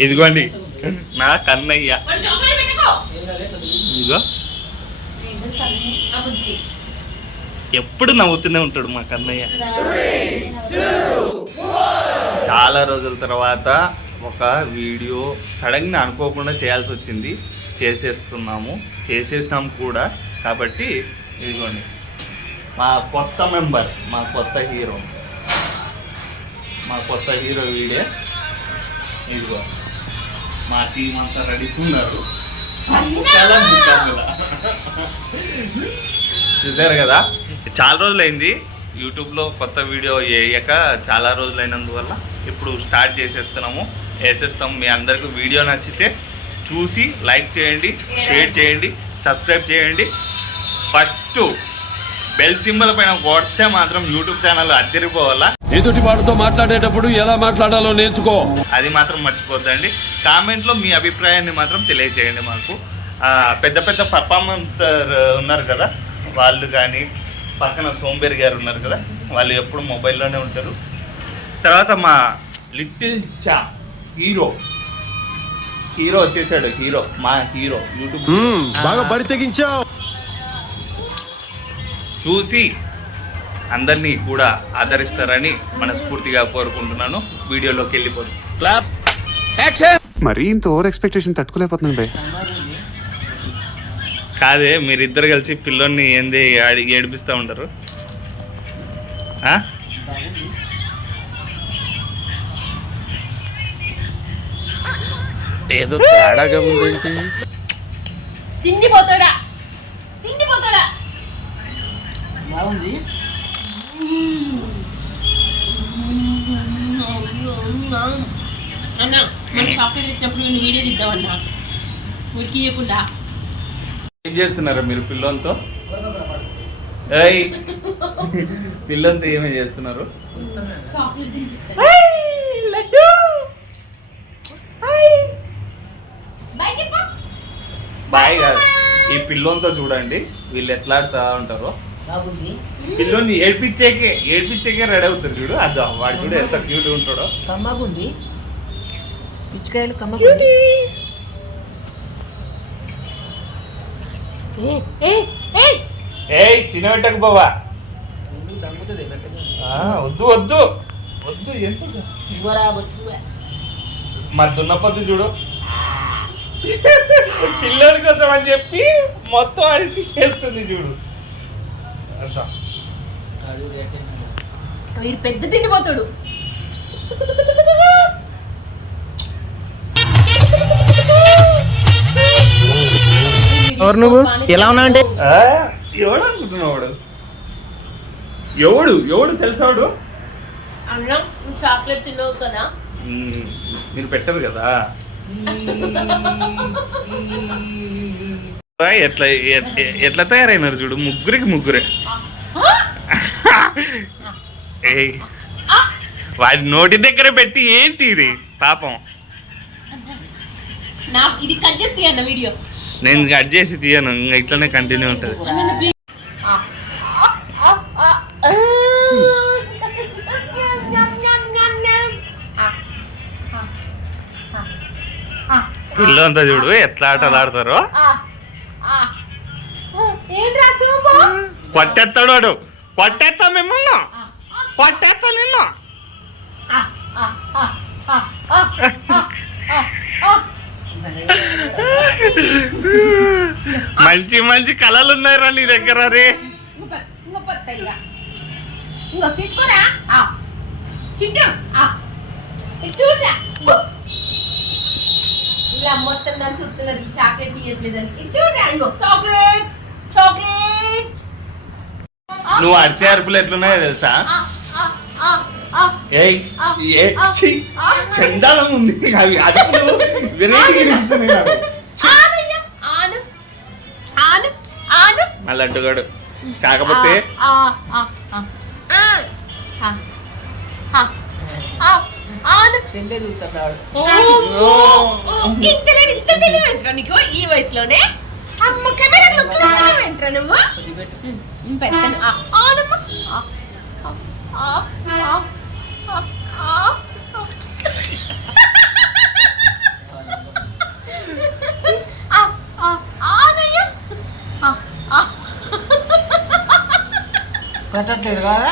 ఇదిగోండి. నా కన్నయ్య. ఇదిగో. ఎప్పుడు నవ్వుతూనే ఉంటాడు మా కన్నయ్య. చాలా రోజుల తర్వాత ఒక వీడియో సడన్గా అనుకోకుండా చేయాల్సి వచ్చింది. చేసేస్తున్నాము. చేసేసినాం కూడా. కాబట్టి ఇదిగోండి. మా కొత్త మెంబర్ మా కొత్త హీరో. మా కొత్త హీరో వీడే. ఇదిగో మా టీం అంతా రెడీ ఉన్నారు. చాలా ముఖ్యంగా. చూసారు కదా? చాలా రోజులైంది. యూట్యూబ్లో కొత్త వీడియో వేయక చాలా రోజులైనందువల్ల ఇప్పుడు స్టార్ట్ చేసేస్తున్నాము. వేసేస్తాం మీ అందరికీ వీడియో నచ్చితే చూసి లైక్ చేయండి షేర్ చేయండి సబ్స్క్రైబ్ చేయండి. ఫస్ట్ బెల్ సింబల్ పైన కొడితే మాత్రం యూట్యూబ్ ఛానల్ అద్దరిపోవాలా? ఎదుటి వాడితో మాట్లాడేటప్పుడు ఎలా మాట్లాడాలో నేర్చుకో. అది మాత్రం మర్చిపోద్దండి. కామెంట్లో మీ అభిప్రాయాన్ని మాత్రం తెలియజేయండి మాకు. పెద్ద పెద్ద పర్ఫార్మెన్సర్ ఉన్నారు కదా వాళ్ళు కానీ పక్కన సోంబేరి గారు ఉన్నారు కదా వాళ్ళు ఎప్పుడు మొబైల్లోనే ఉంటారు. తర్వాత మా లిటిల్ చా హీరో. హీరో వచ్చేసాడు హీరో మా హీరో యూట్యూబ్ బాగా బరి తెగించావు. చూసి అందరినీ కూడా ఆదరిస్తారని మనస్ఫూర్తిగా కోరుకుంటున్నాను. వీడియోలోకి వెళ్ళిపోతుంది మరీ ఇంత ఓవర్ ఎక్స్పెక్టేషన్ తట్టుకోలేకపోతున్నాను బే. కాదే మీరిద్దరు కలిసి పిల్లోని ఏంది ఆడి ఏడిపిస్తూ ఉంటారు? ఆ? ఏదో తేడాగా ఉందేంటి? తిండిపోతాడా? తిండిపోతాడా? బాగుంది అన్న మన చాక్లెట్ తెచ్చినప్పుడు నేను వీడియో తీద్దామన్నా. ఉరికి ఇవ్వకుండా ఏం చేస్తున్నారా మీరు పిల్లోన్తో? ఏయ్ పిల్లోన్తో ఏమేం చేస్తున్నారు. బాయ్ కాదు. ఈ పిల్లోన్తో చూడండి వీళ్ళు ఎట్లా ఆడుతూ ఉంటారో పిల్లోని ఏడ్పించేకే ఏడ్పించేకే రెడీ అవుతారు చూడు. అది వాడు చూడు ఎంత క్యూట్ ఉంటాడో. కమ్మగుంది పిచ్చికాయలు కమ్మగుంది ఏ ఏ ఏ. ఏయ్ తినబెట్టకు బావా ఆ, వద్దు వద్దు. వద్దు ఎంత గోరా బొచ్చు మా దున్నపద్దు చూడు. పిల్లల కోసం అని చెప్పి మొత్తం అది తీసేస్తుంది చూడు. అంతా. వీడు పెద్ద తిండిపోతాడు. ఎవరు నువ్వు? ఎలా ఉన్నావు అంటే? ఆ, ఎవడు అనుకుంటున్నావు వాడు? ఎవడు? ఎవడు తెలుసాడు అన్న చాక్లెట్ తినవు కదా? మీరు పెట్టరు కదా? ఎట్లా ఎట్లా తయారైనారు చూడు? ముగ్గురికి ముగ్గురే. వాడి నోటి దగ్గర పెట్టి ఏంటి ఇది? పాపం. నా ఇది కట్ చేస్తే అన్న వీడియో. నేను కట్ చేసి తీయను ఇంకా ఇట్లనే కంటిన్యూ ఉంటుంది. పిల్ల అంతా చూడు ఎట్లా ఆటలు ఆడతారో. కొట్టేస్తాడు వాడు. కొట్టేస్తా మిమ్మల్ని. కొట్టేస్తా నిన్ను. మంచి మంచి కళలు ఉన్నాయిరా నీ దగ్గర రే. తీసుకోరా? చూడరా. ఇలా మొత్తం దాన్ని చూస్తున్నారు ఈ చాక్లెట్ ఇవ్వట్లేదని ఇది చూడరా. ఇంకో. చాక్లెట్. చాక్లెట్. నువ్వు అరిచే అరుపులు ఎట్లున్నాయో తెలుసా? చండాలం ఉంది. అవి అరుపులు వెరైటీ మళ్ళీ అడ్డుగాడు కాకపోతే ఈ వయసులోనే అమ్మ కెమెరా నువ్వు పెద్ద పెట్టట్లేదు కదా.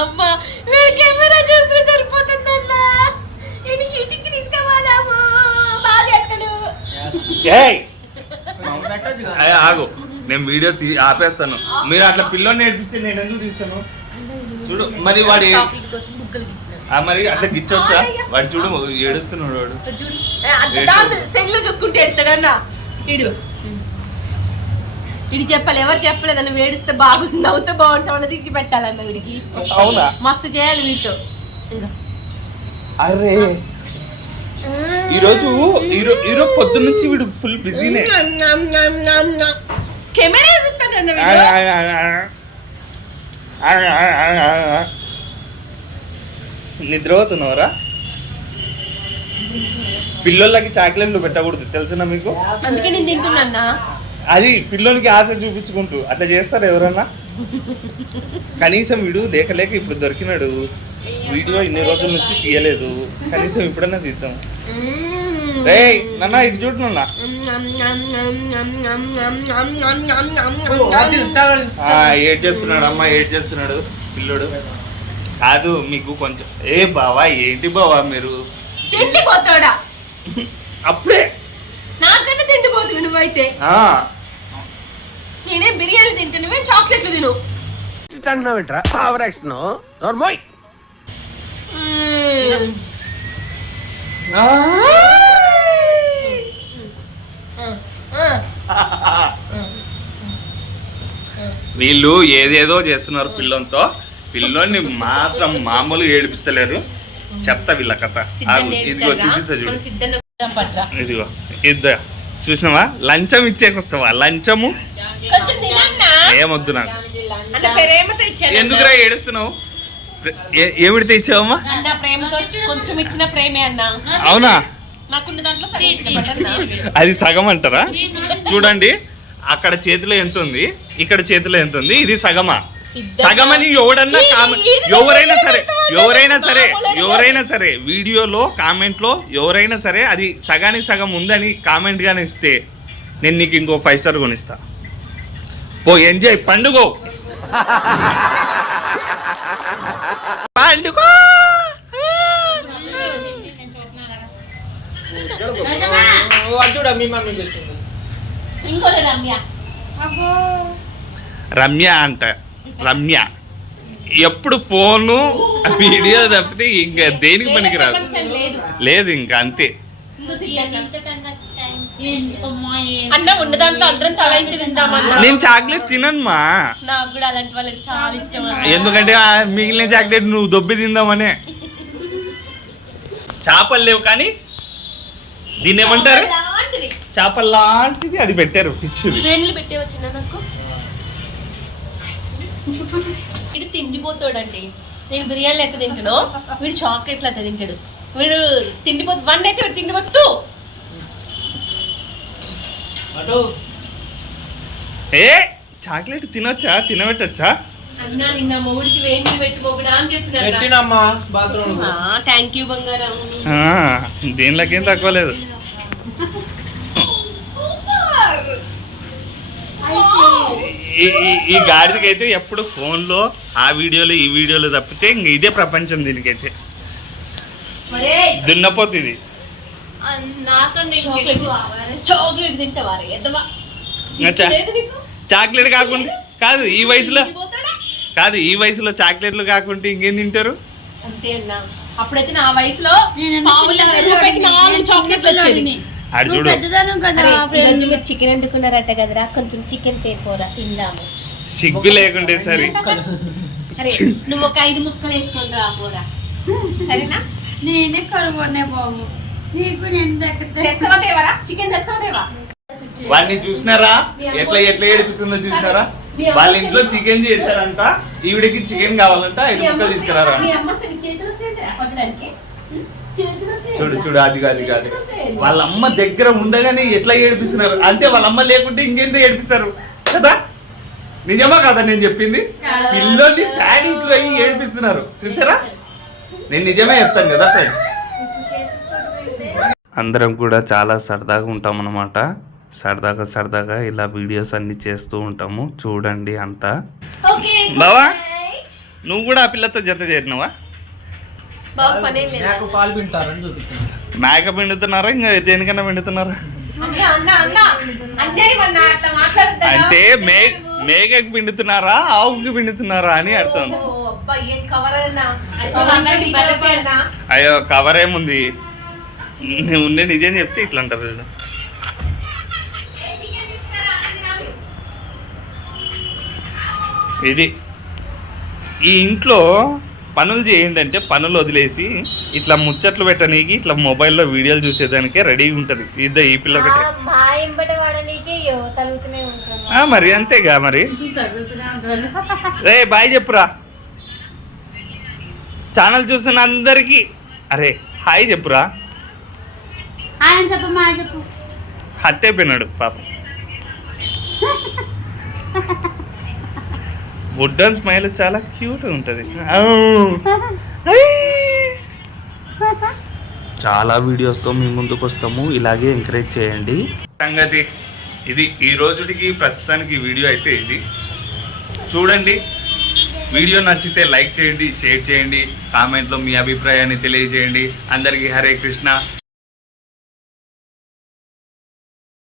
అమ్మా వీడి కెమెరా చూస్తే నేను షూటింగ్కి బాగా ఎక్కడు అయ్య, ఆగు. నేను వీడియో తీ ఆపేస్తాను. మీరు అట్లా పిల్లోని నేర్పిస్తే నేను ఎందుకు తీస్తాను? చూడు మరి వాడు మరి అట్లా గిచ్చొచ్చా? వాడు చూడు ఏడుస్తున్నాడు వాడు. చూసుకుంటే ఎడతాడన్న ఇడు. ఇది చెప్పాలి ఎవరు చెప్పలేదు అని వేడిస్తే బాగుంది నవ్వుతే బాగుంటాం అన్నది ఇచ్చి పెట్టాలన్న వీడికి. అవునా? మస్తు చేయాలి వీటితో ఇంకా. అరే. ఈరోజు ఈరో- ఈరోజు పొద్దున్న నుంచి వీడు ఫుల్ బిజీనే కెమెరా చూస్తానన్న ఆ, వీడు ఆ, ఆ, ఆ. ఆ, ఆ, ఆ, ఆ, ఆ. నిద్రపోతున్నావురా? పిల్లోళ్ళకి చాక్లెట్లు పెట్టకూడదు తెలుసునా మీకు? అందుకే నేను తింటున్నా అది పిల్లోనికి ఆశ చూపించుకుంటూ అట్లా చేస్తారు ఎవరన్నా? కనీసం వీడు లేక లేక ఇప్పుడు దొరికినాడు. వీడియో ఇన్ని రోజుల నుంచి తీయలేదు. కనీసం ఇప్పుడన్నా తీద్దాం. రే నాన్న ఇటు చూడు నాన్న. ఏడ్ చేస్తున్నాడు అమ్మ ఏడ్ చేస్తున్నాడు పిల్లోడు. కాదు మీకు కొంచెం ఏ బావా ఏంటి బావా మీరు? తిండిపోతాడా? అప్పుడే. నాకన్నా తిండిపోతుంది నువ్వైతే. ఆ, నేనే బిర్యానీ తింటే నువ్వే చాక్లెట్లు తిను. వీళ్ళు ఏదేదో చేస్తున్నారు పిల్లంతో. పిల్లోని మాత్రం మామూలు ఏడిపిస్తలేరు. చెప్తా వీళ్ళ కథ. ఇదిగో చూపిస్తా చూడు. ఇదిగో ఇద్దా. చూసినావా? లంచం ఇచ్చేకొస్తావా? లంచము? ఏమొద్దు నాకు. ఎందుకురా ఏడుస్తున్నావు? ఏమిడితే ఇచ్చావమ్మా? కొంచెం ఇచ్చిన ప్రేమే అన్న. అవునా. అది సగం అంటారా? చూడండి అక్కడ చేతిలో ఎంత ఉంది ఇక్కడ చేతిలో ఎంత ఉంది ఇది సగమా? సగం అని ఎవడన్నా ఎవరైనా సరే ఎవరైనా సరే ఎవరైనా సరే వీడియోలో కామెంట్లో ఎవరైనా సరే అది సగానికి సగం ఉందని కామెంట్ గానే ఇస్తే నేను నీకు ఇంకో ఫైవ్ స్టార్ కొనిస్తా. పో ఎంజాయ్ పండుగ. పండుగ. రమ్య అంట. రమ్య. ఎప్పుడు ఫోను వీడియో తప్పితే ఇంకా దేనికి పనికిరాదు. లేదు. ఇంకా అంతే. నేను చాక్లెట్ తిననుమా. ఎందుకంటే మిగిలిన చాక్లెట్ నువ్వు దొబ్బి తిందామనే. చేపలు లేవు కానీ దీన్ని ఏమంటారు? చేపల లాంటిది అది పెట్టారు ఫిష్ వేణులు పెట్టే వచ్చిన నాకు? వీడు తిండిపోతాడండి. నేను బిర్యానీ ఎట్లా తింటాడు వీడు చాక్లెట్లు అట్లా తింటాడు. వీడు తిండిపోతు వన్ అయితే వీడు తిండిపోతు. ఏ? చాక్లెట్ తినొచ్చా? తినబెట్టచ్చా? అన్నా నిన్న మొగుడికి వేణులు పెట్టి మొగుడా అని చెప్పిన పెట్టినమ్మా బాత్రూమ్ థ్యాంక్ యూ బంగారం. దేనిలోకేం తక్కువ లేదు. ఈ- ఈ- ఈ గాడిదకి అయితే ఎప్పుడు ఫోన్లో ఆ వీడియోలు ఈ వీడియోలు తప్పితే ఇంక ఇదే ప్రపంచం దీనికైతే. దున్నపోతుంది. చాక్లెట్ కాకుండా కాదు ఈ వయసులో? కాదు ఈ వయసులో చాక్లెట్లు కాకుంటే ఇంకేం తింటారు? అంతే అన్న. అప్పుడైతే నా వయసులో నాలుగు చాక్లెట్లు వచ్చేది. ఆడు చూడు. చికెన్ వండుకున్నారట కదరా కొంచెం చికెన్ తేపోరా తిందాము. సిగ్గు లేకుంటే సరే. నువ్వు ఒక ఐదు ముక్కలు వేసుకొని రా పోరా. సరేనా? నేనే కరువునే బాబు. నీకు నేను తెస్తావా చికెన్ తెస్తావా తేవా? వాడిని చూసినారా? ఎట్లా ఎట్లా ఏడిపిస్తుందో చూసినారా? వాళ్ళ ఇంట్లో చికెన్ చేశారంట. ఈవిడికి చికెన్ కావాలంట ఐదు ముక్కలు తీసుకురారా? చూడు చూడు అది కాదు కాదు. వాళ్ళ అమ్మ దగ్గర ఉండగానే ఎట్లా ఏడిపిస్తున్నారు? అంటే వాళ్ళ అమ్మ లేకుంటే ఇంకెంత ఏడిపిస్తారు? కదా? నిజమా కదా నేను చెప్పింది? పిల్లోని శాడీస్లు అయ్యి ఏడిపిస్తున్నారు. చూసారా? నేను నిజమే చెప్తాను కదా ఫ్రెండ్స్ అందరం కూడా చాలా సరదాగా ఉంటాం అన్నమాట సరదాగా సరదాగా ఇలా వీడియోస్ అన్ని చేస్తూ ఉంటాము. చూడండి అంతా. ఓకే బావా? నువ్వు కూడా ఆ పిల్లతో జత చేరినవా? బాగా పని లేదు నాకు పాలు పింటారని చూపిస్తాను మేక పిండుతున్నారా? ఇంకా దేనికైనా పిండుతున్నారా? అంటే మే మేకకి పిండుతున్నారా? ఆవుకి పిండుతున్నారా అని అర్థం. అయ్యో కవర్ ఏముంది? నువ్వు ఉండే నిజం చెప్తే ఇట్లా అంటారు వీళ్ళు. ఇది ఈ ఇంట్లో పనులు చేయండి అంటే పనులు వదిలేసి ఇట్లా ముచ్చట్లు పెట్టనీకి ఇట్లా మొబైల్లో వీడియోలు చూసేదానికే రెడీగా ఉంటుంది. ఇద్దరు ఈ పిల్ల ఒకటే. మరి అంతేగా మరి. రే బాయ్ చెప్పురా. ఛానల్ చూస్తున్న అందరికీ అరే హాయ్ చెప్పురా. చెప్పు హట్టైపోయినాడు పాపం. వుడ్డన్ స్మైల్ చాలా క్యూట్ ఉంటుంది. చాలా వీడియోస్తో మీ ముందుకు వస్తాము. ఇలాగే ఎంకరేజ్ చేయండి. సంగతి ఇది ఈ రోజుకి ప్రస్తుతానికి వీడియో అయితే ఇది. చూడండి వీడియో నచ్చితే లైక్ చేయండి షేర్ చేయండి కామెంట్లో మీ అభిప్రాయాన్ని తెలియజేయండి. అందరికీ హరే కృష్ణ.